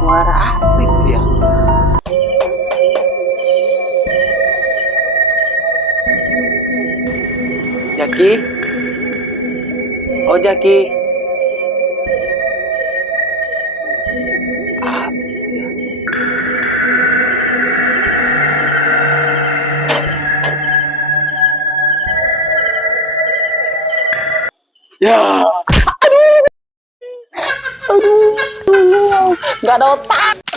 Suara apa itu ya? Jaki? Oh Jaki? Apa itu ya? Ya, aduh, nggak ada otak.